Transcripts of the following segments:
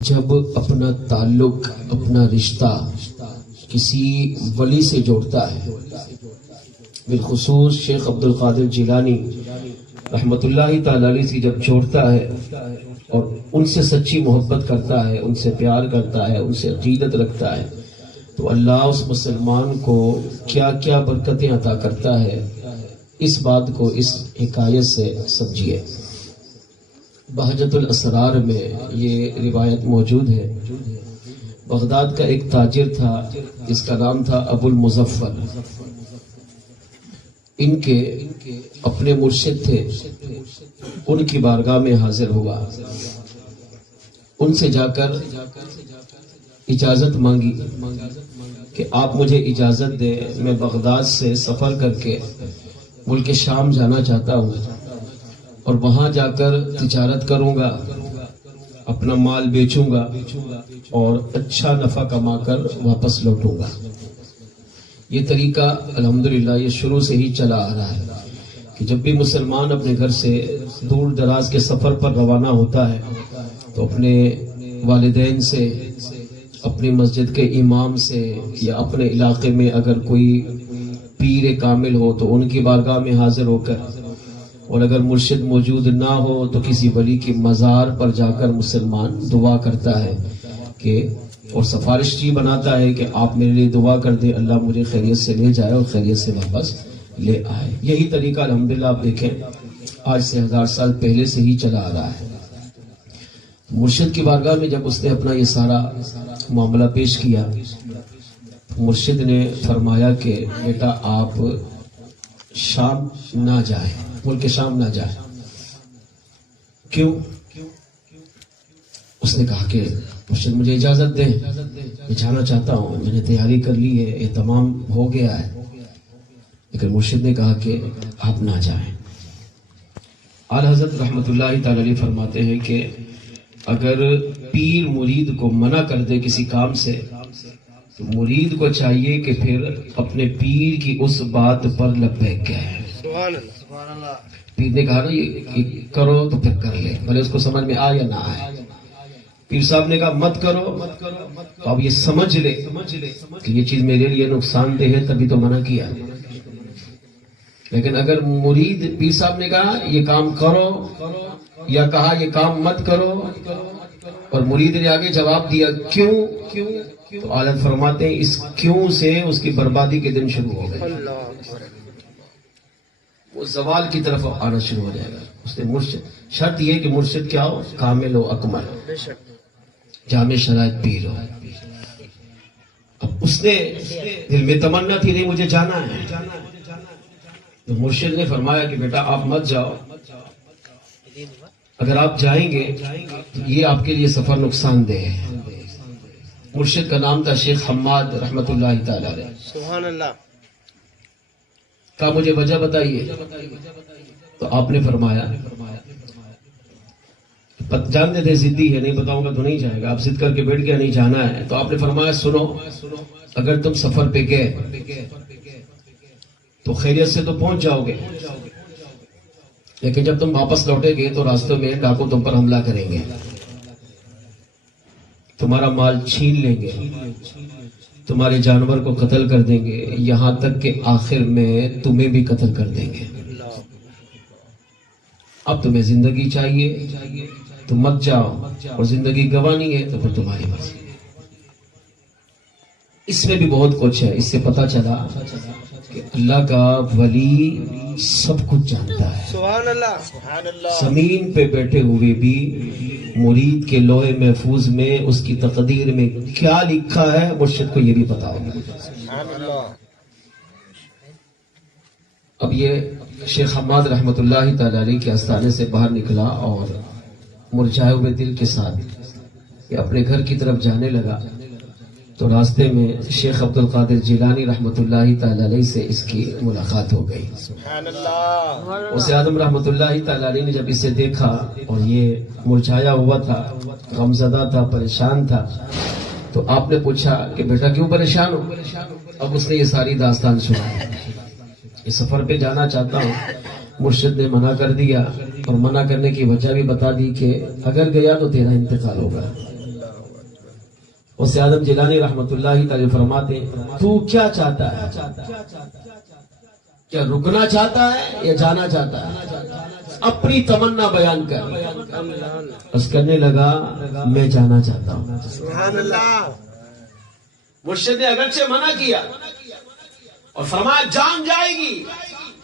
جب اپنا تعلق اپنا رشتہ کسی ولی سے جوڑتا ہے، بالخصوص شیخ عبد القادر جیلانی رحمت اللہ تعالی علیہ سے جب جوڑتا ہے اور ان سے سچی محبت کرتا ہے، ان سے پیار کرتا ہے، ان سے عقیدت رکھتا ہے، تو اللہ اس مسلمان کو کیا کیا برکتیں عطا کرتا ہے، اس بات کو اس حکایت سے سمجھیے۔ بہجت الاسرار میں یہ روایت موجود ہے۔ بغداد کا ایک تاجر تھا، اس کا نام تھا ابو المظفر۔ ان کے اپنے مرشد تھے، ان کی بارگاہ میں حاضر ہوا، ان سے جا کر اجازت مانگی کہ آپ مجھے اجازت دیں، میں بغداد سے سفر کر کے ملک شام جانا چاہتا ہوں اور وہاں جا کر تجارت کروں گا، اپنا مال بیچوں گا اور اچھا نفع کما کر واپس لوٹوں گا۔ یہ طریقہ الحمدللہ یہ شروع سے ہی چلا آ رہا ہے کہ جب بھی مسلمان اپنے گھر سے دور دراز کے سفر پر روانہ ہوتا ہے تو اپنے والدین سے، اپنی مسجد کے امام سے، یا اپنے علاقے میں اگر کوئی پیر کامل ہو تو ان کی بارگاہ میں حاضر ہو کر، اور اگر مرشد موجود نہ ہو تو کسی ولی کی مزار پر جا کر مسلمان دعا کرتا ہے کہ اور سفارش جی بناتا ہے کہ آپ میرے لیے دعا کر دیں، اللہ مجھے خیریت سے لے جائے اور خیریت سے واپس لے آئے۔ یہی طریقہ الحمدللہ آپ دیکھیں آج سے 1000 سال پہلے سے ہی چلا آ رہا ہے۔ مرشد کی بارگاہ میں جب اس نے اپنا یہ سارا معاملہ پیش کیا، مرشد نے فرمایا کہ بیٹا آپ شام نہ جائیں، ملک شام نہ جائیں۔ کیوں؟ اس نے کہا کہ مرشد مجھے اجازت دیں، میں جانا چاہتا ہوں، میں نے تیاری کر لی ہے، اہتمام ہو گیا ہے۔ لیکن مرشد نے کہا کہ آپ نہ جائیں۔ اعلیٰ حضرت رحمت اللہ تعالی علیہ فرماتے ہیں کہ اگر پیر مرید کو منع کر دے کسی کام سے تو مرید کو چاہیے کہ پھر اپنے پیر کی اس بات پر لبیک کہے۔ پیر نے کہا نا یہ کرو تو پھر کر لے، بھلے اس کو سمجھ میں آئے یا نہ آئے۔ پیر صاحب نے کہا مت کرو تو اب یہ سمجھ لے کہ یہ چیز میرے لیے نقصان دہ ہے، تبھی تو منع کیا۔ لیکن اگر مرید، پیر صاحب نے کہا یہ کام کرو یا کہا یہ کام مت کرو، اور مرید نے آگے جواب دیا کیوں، تو اعلیٰ فرماتے ہیں اس کیوں سے اس کی بربادی کے دن شروع ہو گئے، وہ زوال کی طرف آنا شروع ہو جائے گا۔ اس نے مرشد، شرط یہ کہ مرشد کیا ہو، کامل ہو، اکمل ہو، جامع شرائط پیر ہو۔ اب اس نے دل میں تمنا تھی نہیں مجھے جانا ہے، تو مرشد نے فرمایا کہ بیٹا آپ مت جاؤ، اگر آپ جائیں گے تو یہ آپ کے لیے سفر نقصان دہ ہے۔ مرشد کا نام تھا شیخ حماد رحمت اللہ تعالی علیہ۔ سبحان اللہ۔ کہا مجھے وجہ بتائیے، تو آپ نے فرمایا، جانتے تھے ضدی ہے، نہیں بتاؤں گا تو نہیں جائے گا، آپ ضد کر کے بیٹھ گیا نہیں جانا ہے، تو آپ نے فرمایا سنو، اگر تم سفر پہ گئے تو خیریت سے تو پہنچ جاؤ گے، لیکن جب تم واپس لوٹے گے تو راستے میں ڈاکو تم پر حملہ کریں گے، تمہارا مال چھین لیں گے، تمہارے جانور کو قتل کر دیں گے، یہاں تک کہ آخر میں تمہیں بھی قتل کر دیں گے۔ اب تمہیں زندگی چاہیے تو مت جاؤ، اور زندگی گوانی ہے تو پھر تمہاری مرضی۔ اس میں بھی بہت کچھ ہے۔ اس سے پتہ چلا کہ اللہ کا ولی سب کچھ جانتا ہے۔ سبحان اللہ، سبحان اللہ۔ زمین پہ بیٹھے ہوئے بھی مرید کے لوح محفوظ میں اس کی تقدیر میں کیا لکھا ہے مرشد کو یہ بھی پتا ہوگا۔ سبحان اللہ۔ اب یہ شیخ حماد رحمت اللہ تعالی علیہ کے آستانے سے باہر نکلا اور مرجھائے ہوئے دل کے ساتھ یہ اپنے گھر کی طرف جانے لگا، تو راستے میں شیخ عبد القادر جیلانی رحمت اللہ تعالی علیہ سے اس کی ملاقات ہو گئی۔ سبحان اللہ۔ اسے اعظم رحمت اللہ تعالی علیہ نے جب اسے دیکھا اور یہ مرجھایا ہوا تھا، غمزدہ تھا، پریشان تھا، تو آپ نے پوچھا کہ بیٹا کیوں پریشان ہو؟ اب اس نے یہ ساری داستان سنائی، اس سفر پہ جانا چاہتا ہوں، مرشد نے منع کر دیا، اور منع کرنے کی وجہ بھی بتا دی کہ اگر گیا تو تیرا انتقال ہوگا۔ غوث اعظم جیلانی رحمت اللہ تعالی فرماتے ہیں تو کیا چاہتا ہے؟ کیا رکنا چاہتا ہے یا جانا چاہتا ہے؟ اپنی تمنا بیان کر. بس کرنے لگا میں جانا چاہتا ہوں. سبحان اللہ. مرشد نے اگرچہ منع کیا اور فرمایا جان جائے گی،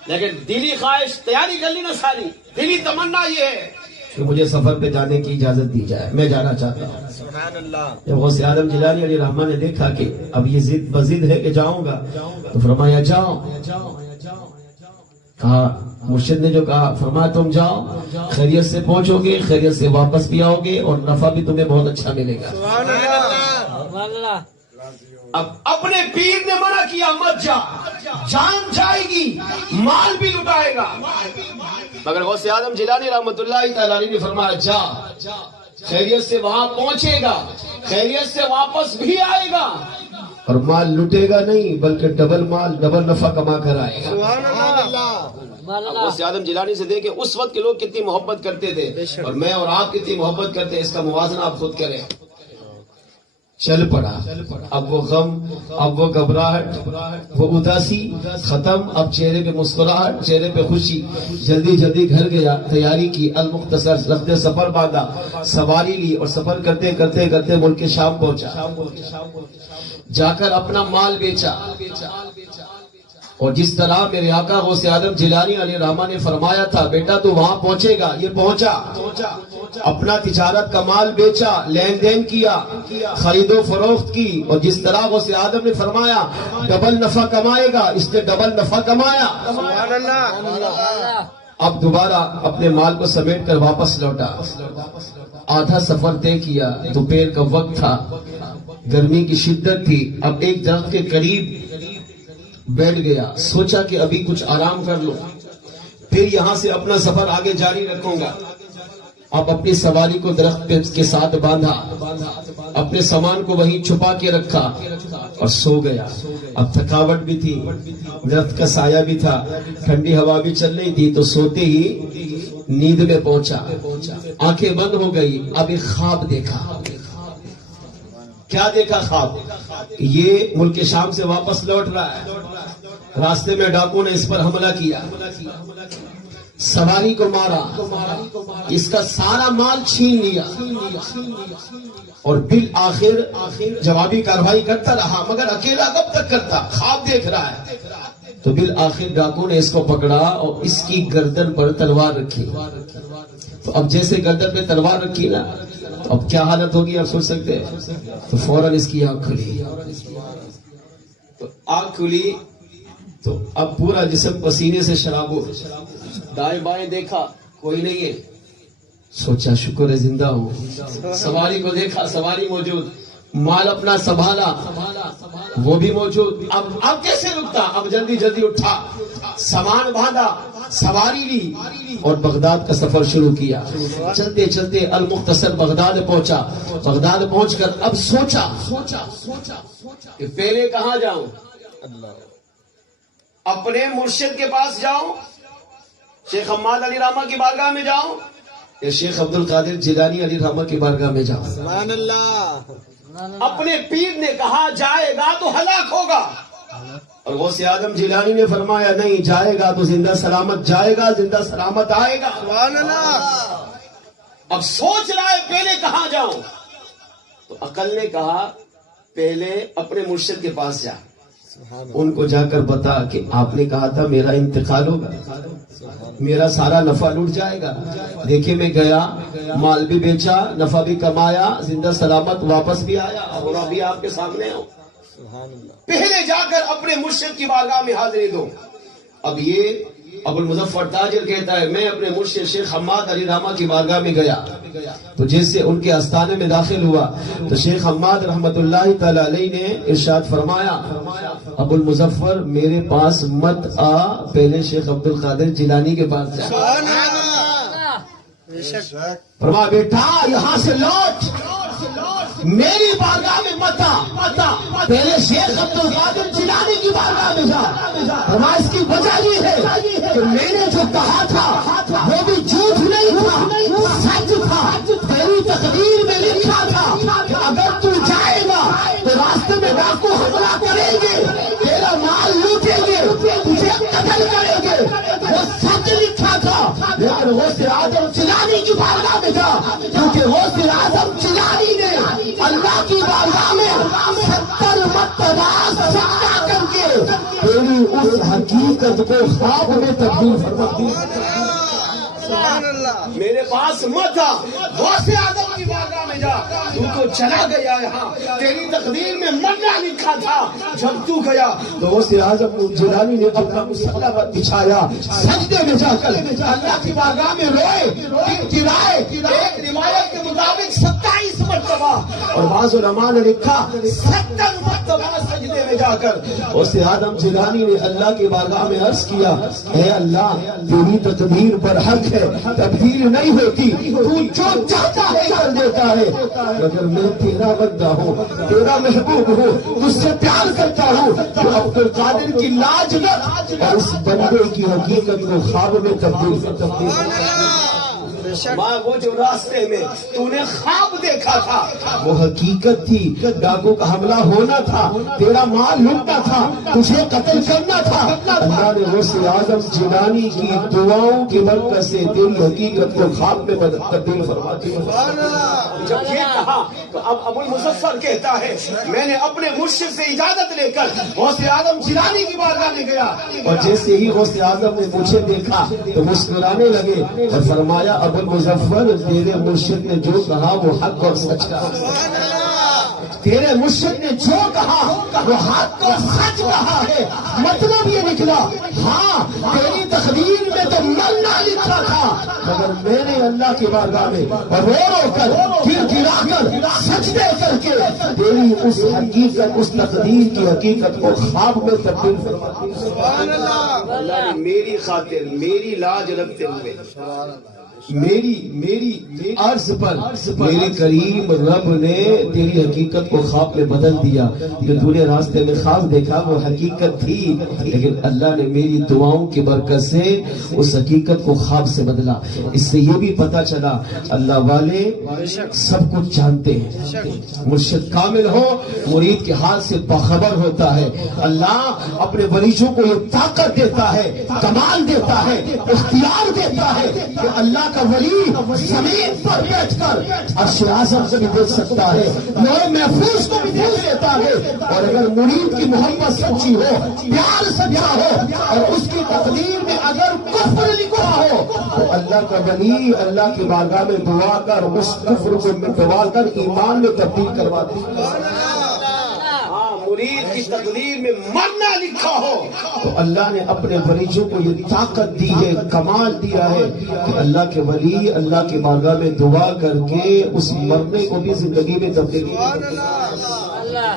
لیکن دلی خواہش تیاری کر لی نا ساری، دلی تمنا یہ ہے کہ مجھے سفر پہ جانے کی اجازت دی جائے، میں جانا چاہتا ہوں. سبحان اللہ. جب غوث اعظم جیلانی علیہ الرحمہ نے دیکھا کہ اب یہ ضد بضد ہے کہ جاؤں گا، تو فرمایا جاؤ. کہا مرشد نے جو کہا، فرمایا تم جاؤ، خیریت سے پہنچو گے، خیریت سے واپس بھی آؤ گے اور نفع بھی تمہیں بہت اچھا ملے گا. سبحان اللہ. اب اپنے پیر نے منع کیا مت جا، جان جائے گی، مال بھی لٹائے گا، مگر غوث اعظم جیلانی رحمت اللہ تعالی علیہ نے فرمایا جا، خیریت سے وہاں پہنچے گا، خیریت سے واپس بھی آئے گا، اور مال لٹے گا نہیں بلکہ ڈبل مال ڈبل نفع کما کر آئے گا. سبحان اللہ. غوث اعظم جیلانی سے دیکھیں اس وقت کے لوگ کتنی محبت کرتے تھے اور میں اور آپ کتنی محبت کرتے ہیں، اس کا موازنہ آپ خود کریں. چل پڑا. اب وہ غم، اب وہ گھبراہٹ، وہ اداسی ختم. اب چہرے پہ مسکراہٹ، چہرے پہ خوشی. جلدی جلدی گھر گیا، تیاری کی، المختصر رخت سفر باندھا، سواری لی اور سفر کرتے کرتے کرتے ملک شام پہنچا. جا کر اپنا مال بیچا. اور جس طرح میرے آقا غوث اعظم جیلانی علیہ الرحمہ نے فرمایا تھا بیٹا تو وہاں پہنچے گا، یہ پہنچا. اپنا تجارت کا مال بیچا، لین دین کیا، خرید و فروخت کی، اور جس طرح غوث اعظم نے فرمایا ڈبل نفع کمائے گا، اس نے ڈبل نفع کمایا. سبحان اللہ. اب دوبارہ اپنے مال کو سمیٹ کر واپس لوٹا. آدھا سفر طے کیا، دوپہر کا وقت تھا، گرمی کی شدت تھی. اب ایک درخت کے قریب بیٹھ گیا، سوچا کہ ابھی کچھ آرام کر لو، پھر یہاں سے اپنا سفر آگے جاری رکھوں گا. اب اپنی سواری کو درخت کے ساتھ باندھا، اپنے سامان کو وہیں چھپا کے رکھا اور سو گیا. اب تھکاوٹ بھی تھی، درخت کا سایہ بھی تھا، ٹھنڈی ہوا بھی چل رہی تھی، تو سوتے ہی نیند میں پہنچا. آنکھیں بند ہو گئی. اب ایک خواب دیکھا. کیا دیکھا خواب؟ یہ ملک شام سے واپس لوٹ رہا ہے، راستے میں ڈاکو نے اس پر حملہ کیا، سواری کو مارا، اس کا سارا مال چھین لیا، اور بالآخر جوابی کارروائی کرتا رہا، مگر اکیلا کب تک کرتا؟ خواب دیکھ رہا ہے. تو بالآخر ڈاکو نے اس کو پکڑا اور اس کی گردن پر تلوار رکھی. تو اب جیسے گردن پہ تلوار رکھی نا، اب کیا حالت ہوگی آپ سوچ سکتے ہیں. تو فوراً اس کی آنکھ کھلی. تو آنکھ کھلی تو اب پورا جسم پسینے سے شراب ہو. دائیں بائیں دیکھا، کوئی نہیں ہے. سوچا شکر ہے زندہ ہوں. سواری کو دیکھا، سواری موجود. مال اپنا سنبھالا، وہ بھی موجود. اب کیسے رکتا؟ اب جلدی جلدی اٹھا، سامان باندھا، سواری لی اور بغداد کا سفر شروع کیا. چلتے چلتے المختصر بغداد پہنچا. بغداد پہنچ کر اب سوچا کہ پہلے کہاں جاؤں؟ اپنے مرشد کے پاس جاؤں، شیخ حماد علی رحمہ کی بارگاہ میں جاؤں، یا شیخ عبد القادر جیلانی علی رحمہ کی بارگاہ میں جاؤں؟ سبحان اللہ. اپنے پیر نے کہا جائے گا تو ہلاک ہوگا، اور غوث اعظم جیلانی نے فرمایا نہیں، جائے گا تو زندہ سلامت جائے گا، زندہ سلامت آئے گا. سبحان اللہ. اب سوچ رہا ہے پہلے کہاں جاؤں. تو عقل نے کہا پہلے اپنے مرشد کے پاس جا، ان کو جا کر بتا کہ آپ نے کہا تھا میرا انتقال ہوگا، میرا سارا نفع لوٹ جائے گا. دیکھیں میں گیا، مال بھی بیچا، نفع بھی کمایا، زندہ سلامت واپس بھی آیا، اور ابھی آپ کے سامنے ہوں. پہلے جا کر اپنے مرشد کی بارگاہ میں حاضری دو. اب یہ ابو المظفر تاجر کہتا ہے میں اپنے مرشد شیخ حماد علی رحمہ کی بارگاہ میں گیا، تو جیسے ان کے آستانے میں داخل ہوا تو شیخ حماد رحمت اللہ تعالی علیہ نے ارشاد فرمایا ابو المظفر میرے پاس مت آ، پہلے شیخ عبد القادر جیلانی کے پاس جا. فرمایا بیٹا یہاں سے لوٹ، میری بارگاہ میں مت آ، پہلے شیخ عبد القادر جیلانی کی بارگاہ میں جا. فرمایا اس کی وجہ یہ ہے کہ میں نے جو کہا تھا وہ بھی جھوٹ نہیں تھا، سچ تھا. تیری تقریر میں لکھا تھا کہ اگر تو جائے گا کیونکہ غوث اعظم جیلانی نے اللہ کی بارگاہ میں 70 مرتبہ سجدہ کر کے تیری اس حقیقت کو خواب میں تبدیل فرما دیا۔ میرے پاس مت آ، غوث اعظم کی بارگاہ میں جا، تو چلا گیا یہاں، تیری تقدیر میں مرنا لکھا تھا، جب تو گیا تو غوث اعظم جیلانی نے اپنا مصلی بچھایا، سجدے میں جا کر اللہ کی بارگاہ میں روئے، گرائے، ایک روایت کے مطابق 27 مرتبہ، اور بعض علماء نے لکھا 70 مرتبہ سجدے میں جا کر غوث اعظم جیلانی نے اللہ کی بارگاہ میں عرض کیا، اے اللہ تیری تقدیر پر حق ہے، تبدیل نہیں ہوتی، تو جو چاہتا ہے کر دیتا ہے، مگر میں تیرا بندہ ہوں، تیرا محبوب ہوں، تجھ سے پیار کرتا ہوں، تو عبد القادر کی لاج رکھ اور اس بندے کی حقیقت کو خواب میں تبدیل ماں، وہ جو راستے میں تو نے خواب دیکھا تھا وہ حقیقت تھی، ڈاکو کا حملہ ہونا تھا، تیرا مال لوٹنا تھا، تجھے قتل کرنا تھا، اللہ نے غوث اعظم جیلانی کی دعاؤں کی برکت سے تیری حقیقت کو خواب میں تبدیل فرما دیا۔ جب یہ کہا تو اب ابو المظفر کہتا ہے میں نے اپنے مرشد سے اجازت لے کر غوث اعظم جیلانی کی بارگاہ میں گیا، اور جیسے ہی غوث اعظم نے مجھے دیکھا تو مسکرانے لگے اور فرمایا ابو المظفر تیرے مرشد نے جو کہا وہ حق اور سچ کہا، تیرے مرشد نے جو کہا وہ حق اور سچ کہا ہے، مطلب یہ نکلا ہاں تیری تقدیر میں تو مرنا لکھا تھا، مگر میں نے اللہ کی بارگاہ میں رو رو کر گر گرا کر سجدے کر کے تیری اس حقیقت، اس تقدیر کی حقیقت کو خواب میں تبدیل فرما دیا۔ اللہ نے میری خاطر میری لاج رکھتے ہوئے میری عرض پر میرے کریم رب نے تیری حقیقت کو خواب میں بدل دیا، جو تو نے راستے میں خواب دیکھا وہ حقیقت تھی، لیکن اللہ نے میری دعاؤں کی برکت سے اس حقیقت کو خواب سے بدلا۔ اس سے یہ بھی پتا چلا اللہ والے سب کچھ جانتے ہیں، مرشد کامل ہو مرید کے حال سے باخبر ہوتا ہے، اللہ اپنے مریضوں کو یہ طاقت دیتا ہے، کمال دیتا ہے، اختیار دیتا ہے کہ اللہ کا ولی زمین پر بیٹھ کر عرش اعظم سے بھی دیکھ سکتا ہے، لوح محفوظ کو بھی دیکھ لیتا ہے، اور اگر مرید کی محبت سچی ہو، پیار سچا ہو، اور اس کی تقدیر میں اگر کفر لکھا ہو تو اللہ کا ولی اللہ کی بارگاہ میں دعا کر اس کفر کو مٹوا کر ایمان میں تبدیل کروا دیتا ہے۔ مرید کی تقدیر میں مرنا لکھا ہو تو اللہ نے اپنے مریضوں کو یہ طاقت دی ہے، کمال دیا ہے کہ اللہ کے ولی اللہ کی بارگاہ میں دعا کر کے اس مرنے کو بھی زندگی میں تبدیل کیا۔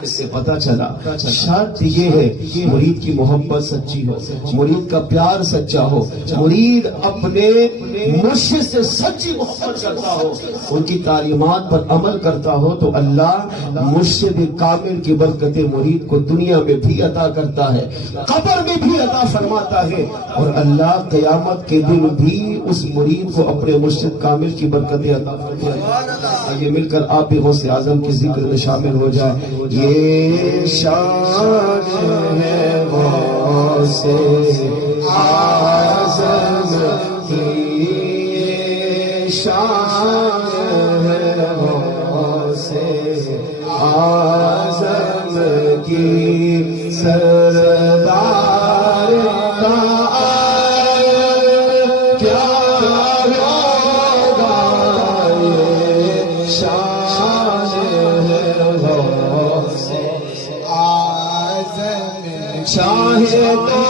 اس سے پتا چلا شرط یہ ہے کہ مرید کی محبت سچی ہو، مرید کا پیار سچا ہو، مرید اپنے مرشد سے سچی محبت کرتا ہو، ان کی تعلیمات پر عمل کرتا ہو تو اللہ مرشد کامل کی برکت مرید کو دنیا میں بھی عطا کرتا ہے، قبر میں بھی عطا فرماتا ہے، اور اللہ قیامت کے دن بھی اس مرید کو اپنے مرشد کامل کی برکتیں عطا فرماتا ہے۔ آئیے مل کر آپ بھی غوث اعظم کی ذکر میں شامل ہو جائے۔ یہ شان ہے غوث اعظم کی، یہ شان ہے غوث اعظم کی، سردار کا کیا ہوگا، یہ شان ہے غوث اعظم، چاہے تو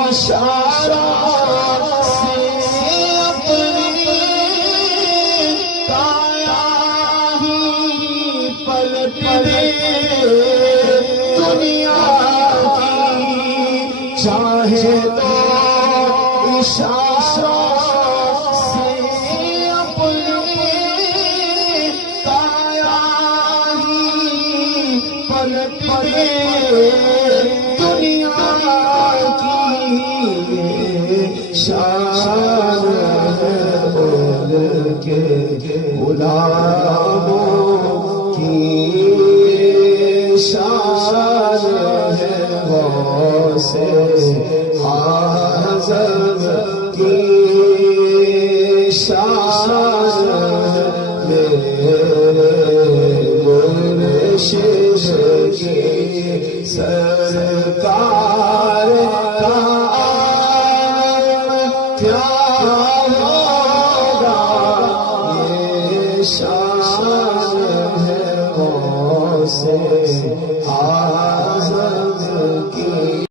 اشارہ سے اپنی کایا ہی پلٹ دے دنیا کی، چاہے تو اشارہ سے اپنی کایا ہی پلٹ دے دنیا کی، شان ہے بول کے غلاموں کی، شان ہے غوث اعظم کی، شان گے سرکار